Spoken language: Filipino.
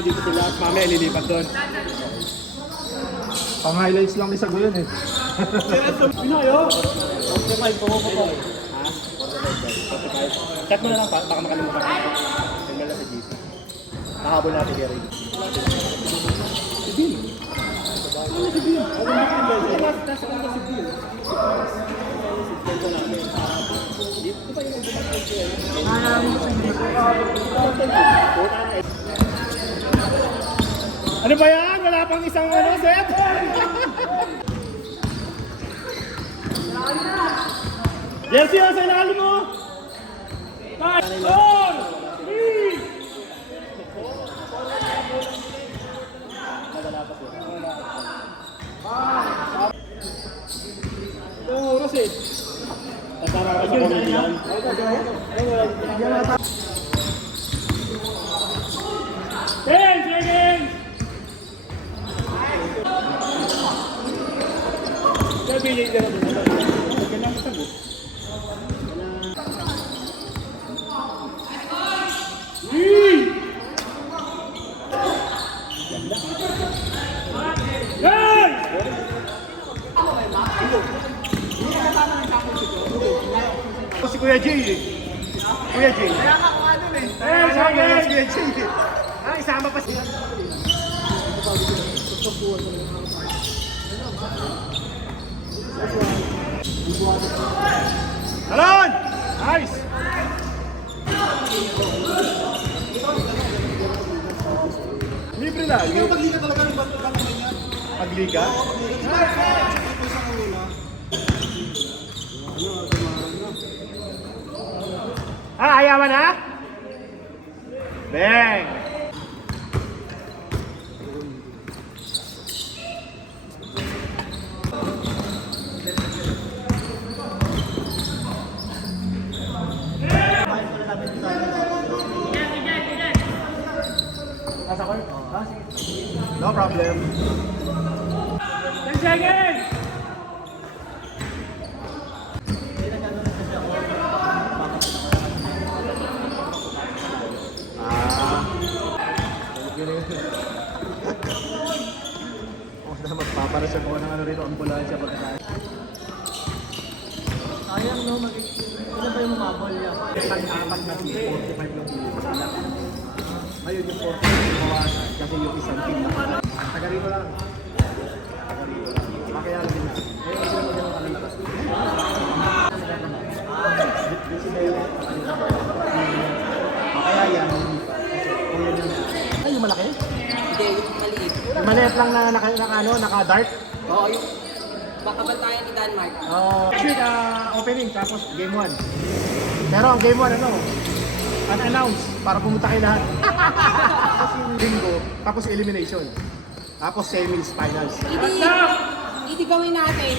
dito sila at mamaya lilipat doon. Pang-highlights lang ni Sago yun eh. Pinoyo! 45 po po. Ha? 45. Chat mo na lang pa, baka makalimutan ka. Send mo lang sa GC. Nakahabol natin kay Ray. Si Bill. Ano si Bill? Ano ba yung Bill? Nasa ka si Bill. Dito pa yung bumakit siya. Ano ba yan? Wala pang isang set? Jersey, sa ilalim mo! Nice! Four! Three! Ito yung oras eh. Tatara ka sa komedian. 10 seconds! Sabi niya yung ganang masagot. Si Kuya Jay eh. Kuya Jay. Kaya nga kung ano eh. Si Kuya Jay. Ah, isama pa siya. Talon! Nice! Libre na. Ikaw pagliga talaga ng bato ka naman yan. Pagliga? Ah, ayaw na? Bang! No problem. 10 seconds! Magpaparasya ko ng ano rito, ambulansya pagkakas. Sayang no, ilan ba yung mabol yan? Pag-apat na si 45 yung pili. Ngayon yung 40 yung mawasan kasi yung isang team na. Taga rito lang. Taga rito lang. Makaya lang din. Ngayon sila mo ganun kalalabas. Makaya yan. Ay, yung malaki? Hindi, yung maliit. Yung maliit lang na naka-dart? Oo, yung bakabantayan ni Denmark. Actually, opening, tapos game 1. Pero ang game 1, unannounced, para pumunta kayo lahat. Tapos yung bingo, tapos elimination. Tapos semis, finals. Hindi gawin natin.